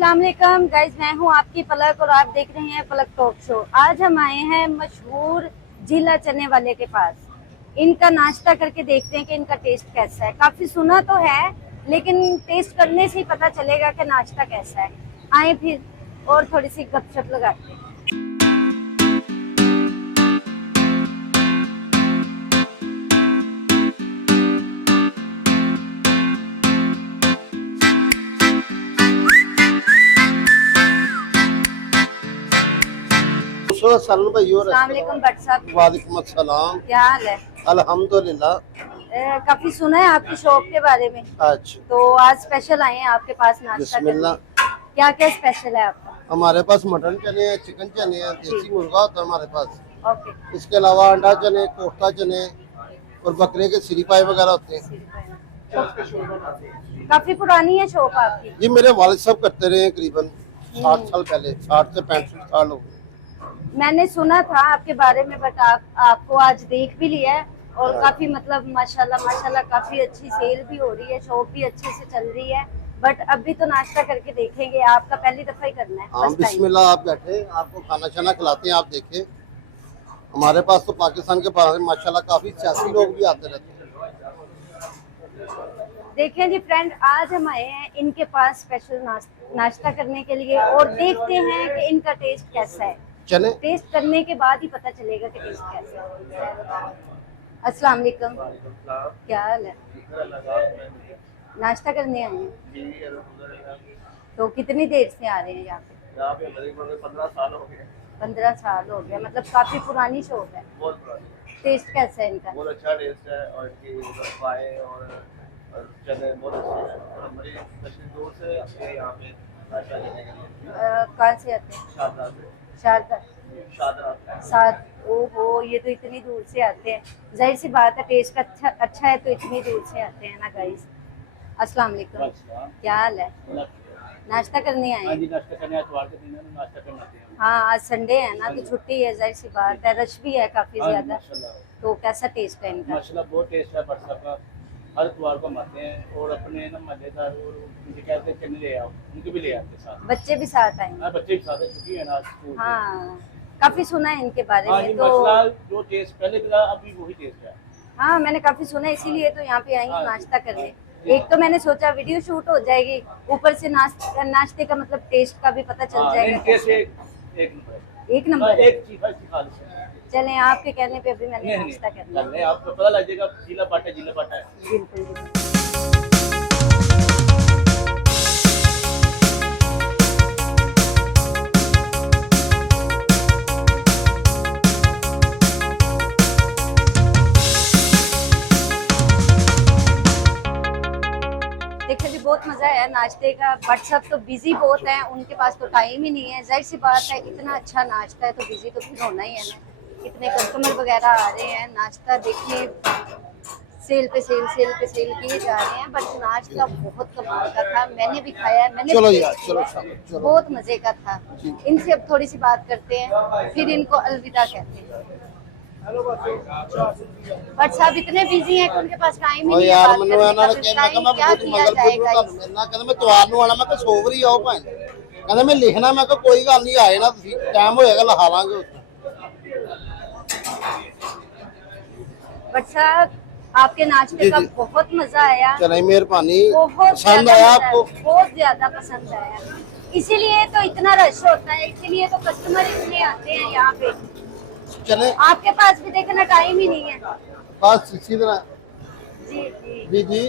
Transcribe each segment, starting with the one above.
अस्सलाम वालेकुम गाइज, मैं हूं आपकी पलक और आप देख रहे हैं पलक टॉक शो। आज हम आए हैं मशहूर झीला चने वाले के पास। इनका नाश्ता करके देखते हैं कि इनका टेस्ट कैसा है। काफी सुना तो है लेकिन टेस्ट करने से ही पता चलेगा कि नाश्ता कैसा है। आए फिर और थोड़ी सी गपशप लगाते हैं। अस्सलाम वालेकुम भट्ट साहब। वालेकुम अस्सलाम। क्या हाल है? अल्हम्दुलिल्लाह। काफी सुना है आपकी शॉप के बारे में, अच्छा, तो आज स्पेशल आए हैं आपके पास नाश्ता करने। बिस्मिल्लाह। क्या क्या स्पेशल है आपका? हमारे पास मटन चने हैं, चिकन चने हैं, देसी मुर्गा होता है हमारे पास। ओके। इसके अलावा अंडा चने, कोफ्ता चने और बकरे के सिरी पाए वगैरह होते हैं। काफी पुरानी है शॉप आपकी? ये मेरे वालिद साहब करते रहे करीबन 60 साल पहले, 60 से 65 साल हो गए। मैंने सुना था आपके बारे में, बट आपको आज देख भी लिया है और काफी मतलब माशाल्लाह माशाल्लाह काफी अच्छी सेल भी हो रही है, शॉप भी अच्छे से चल रही है। बट अभी तो नाश्ता करके देखेंगे, आपका पहली दफा ही करना है। हाँ बिस्मिल्लाह, आप बैठे, आपको खाना शाना खिलाते हैं। आप देखें हमारे पास तो पाकिस्तान के पास माशाल्लाह काफी सियासी लोग भी आते रहते हैं। देखें जी फ्रेंड, आज हम आए हैं इनके पास स्पेशल नाश्ता करने के लिए और देखते हैं कि इनका टेस्ट कैसा है। चने टेस्ट करने के बाद ही पता चलेगा कि टेस्ट कैसा है। अस्सलाम वालेकुम। क्या हाल है? नाश्ता करने आए हैं? तो कितनी देर से आ रहे हैं यहाँ पे? 15 साल हो गए। 15 साल हो गया, मतलब काफी पुरानी शॉप है। बहुत पुरानी। टेस्ट कैसा है इनका? बहुत अच्छा टेस्ट है और इनकी पाए और चने बहुत अच्छे हैं। और हमारी स्पेशल दूर से आते हैं यहाँ पे नाश्ता करने के लिए। कहाँ से आते हैं? शारदा से। शारदा शारदा साथ। ओहो, ये तो इतनी दूर से आते हैं। जाहिर सी बात है, टेस्ट अच्छा है तो इतनी दूर से आते हैं ना गाइस। अस्सलाम वालेकुम। क्या हाल है? नाश्ता करने आए हैं? नाश्ता करने इतवार के दिन है, नाश्ता करने आते हैं। हाँ, आज संडे है ना तो छुट्टी है, जाहिर सी बात है, रश भी है काफी ज्यादा। तो कैसा टेस्ट है इनका? माशाल्लाह बहुत टेस्ट है बरसा का। हर इतवार को हम आते हैं और अपने ना मजेदार और उनके कहते हैं चने ले आओ, उनके भी ले आते हैं साथ। बच्चे भी साथ आएंगे? हाँ, बच्चे भी साथ है, छुट्टी है ना आज स्कूल। हाँ, काफी सुना है इनके बारे हाँ, में। ये तो माशाल्लाह जो टेस्ट पहले था अभी वही टेस्ट है। हाँ, मैंने काफी सुना है, इसीलिए तो यहाँ पे आई हूँ हाँ, नाश्ता करने। एक तो मैंने सोचा वीडियो शूट हो जाएगी, ऊपर से नाश्ते का मतलब टेस्ट का भी पता चल हाँ, जाएगा। टेस्ट एक नंबर। एक नंबर है। एक चीज खा लीजिए। चलें, आपके कहने पे अभी मैंने नाश्ता कर लिया। आपको पता लग जाएगा जिला बाटा है। बिल्कुल बिल्कुल। देखो जी, बहुत मजा आया नाश्ते का। बट सब तो बिजी बहुत है, उनके पास तो टाइम ही नहीं है। जाहिर सी बात है, इतना अच्छा नाश्ता है तो बिजी तो फिर होना ही है ना। इतने कस्टमर वगैरह आ रहे हैं नाश्ता देखने, सेल पे सेल किए जा रहे हैं। बट नाश्ता बहुत कमाल का था, मैंने भी खाया है, मैंने चलो भी यार, taste चलो किया। शाबाश, चलो। बहुत मजे का था। इनसे अब थोड़ी सी बात करते हैं, फिर इनको अलविदा कहते हैं। बट साहब इतने बिजी हैं कि उनके पास टाइम ही और नहीं है यार बात मैंने करने ਇਹਨਾਂ का। ਨੇ फिर ਕਿਹਾ ਮੈਂ टाइम ਮੈਂ क्या ਬਹੁਤ किया ਮਗਰ जाएगा? ਤੁਹਾਨੂੰ ਮਿਲਣਾ। ਕਹਿੰਦਾ ਮੈਂ ਤਵਾਰ ਨੂੰ ਆਣਾ। ਮੈਂ ਕਿਹਾ 100 ਵਾਰੀ ਆਓ ਭਾਵੇਂ। ਕਹਿੰਦਾ ਮੈਂ ਲਿਖਣਾ। ਮੈਂ ਕਿਹਾ ਕੋਈ ਗੱਲ ਨਹੀਂ, ਆਏ ਨਾ ਤੁਸੀਂ, ਟਾਈਮ ਹੋਏਗਾ ਲਿਖਾ ਲਾਂਗੇ। बट साहब आपके नाश्ते जी, का जी। बहुत मजा आया, चले मेहरबानी। बहुत पसंद ज्यादा आया मजा आपको? बहुत ज्यादा पसंद आया। इसीलिए तो इतना रश होता है, इसीलिए तो कस्टमर इतने आते हैं यहाँ पे। चले आपके पास भी देखना टाइम ही नहीं है। बस इसी तरह। जी जी। जी जी।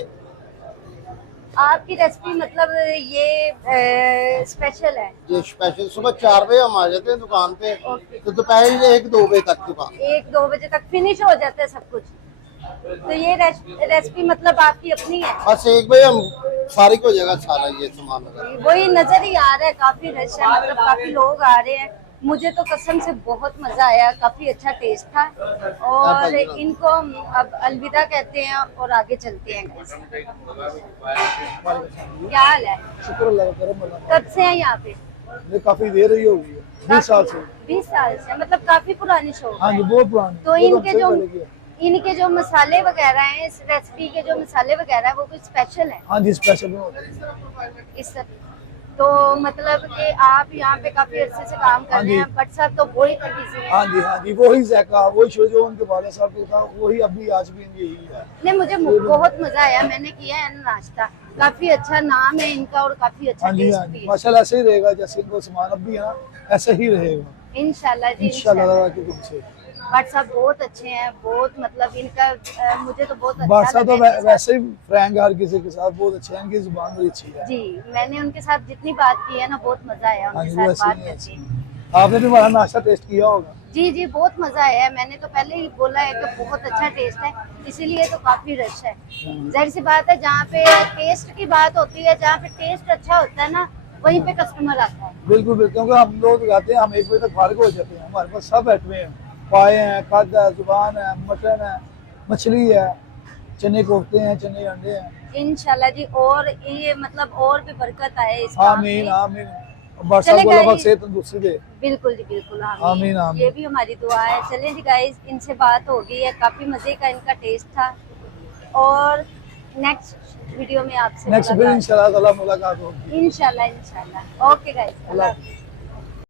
आपकी रेसिपी मतलब ये स्पेशल है? ये स्पेशल सुबह 4 बजे हम आ जाते हैं दुकान पे, ओके। तो दोपहर 1-2 बजे तक दुकान। 1-2 बजे तक फिनिश हो जाता है सब कुछ। तो ये रेसिपी मतलब आपकी अपनी है? बस 1 बजे हम फारिग हो जाएगा सारा ये सामान वगैरह। वही नजर ही आ रहा है, काफी रश है, मतलब काफी लोग आ रहे हैं। मुझे तो कसम से बहुत मजा आया, काफी अच्छा टेस्ट था। और इनको हम अब अलविदा कहते हैं और आगे चलते हैं। क्या हाल है? शुक्र अल्लाह का, करम अल्लाह कब से है यहाँ पे? का। काफी देर ही हो गई है, 20 साल से। 20 साल से, मतलब काफी पुरानी शॉप हाँ है। जी, बहुत पुरानी। तो बहुत इनके जो मसाले वगैरह हैं, इस रेसिपी के जो मसाले वगैरह है वो कुछ स्पेशल है? हाँ जी, स्पेशल में होता है। इस तो मतलब कि आप यहाँ पे काफी अरसे से काम कर हाँ रहे जी। हैं, बट साहब तो वही पर बिजी है। हाँ जी, वही जैका, वही शो जो उनके वाले साहब को था, वही अभी आज भी यही है। नहीं, मुझे बहुत मजा आया, मैंने किया है ना नाश्ता, काफी अच्छा नाम है इनका और काफी अच्छा हाँ जी, टेस्ट हाँ भी जी, है। माशाल्लाह ऐसे ही रहेगा जैसे इनको सामान अब भी है ना, ऐसे ही रहेगा इंशाल्लाह जी, इंशाल्लाह इंशाल्लाह। की हुक्म से। बट साहब बहुत अच्छे हैं, बहुत मतलब इनका मुझे तो बहुत अच्छा बादशाह तो लगा इनके साथ। वैसे ही फ्रैंक हर किसी के साथ बहुत अच्छे हैं, इनकी जुबान बड़ी अच्छी है। जी, मैंने उनके साथ जितनी बात की है ना, बहुत मजा आया हाँ उनके जी, साथ वैसे बात ही करके। है। आपने भी हमारा नाश्ता टेस्ट किया होगा। जी जी, बहुत मजा आया है, मैंने तो पहले ही बोला है कि बहुत अच्छा टेस्ट है, इसीलिए तो काफी रश है। जाहिर सी बात है, जहाँ पे टेस्ट की बात होती है, जहाँ पे टेस्ट अच्छा होता है ना, वहीं पे कस्टमर आता है। बिल्कुल बिल्कुल, क्योंकि हम लोग आते हैं, हम 1 बजे तक फारिग हो जाते हैं, हमारे पास सब आइटमें हैं, पाए हैं, कद है, जुबान है, मटन है, मछली है, चने कोफ्ते हैं, चने अंडे हैं। इंशाल्लाह जी, और ये मतलब और भी बरकत आए इस काम आमीन में। आमीन, बादशाह चले को अल्लाह पाक guys। सेहत तंदुरुस्ती दे। बिल्कुल जी, बिल्कुल, आमीन, आमीन। आमीन। ये भी हमारी दुआ है। चलें जी गाइस, इनसे बात हो गई है, काफी मजे का इनका टेस्ट था, और नेक्स्ट वीडियो में आपसे नेक्स्ट फिर मुलाकात इंशाल्लाह ताला मुलाकात होगी। इंशाल्लाह इंशाल्लाह। ओके गाइस, अल्लाह अल्लाह हाफिज़। हाफिज़।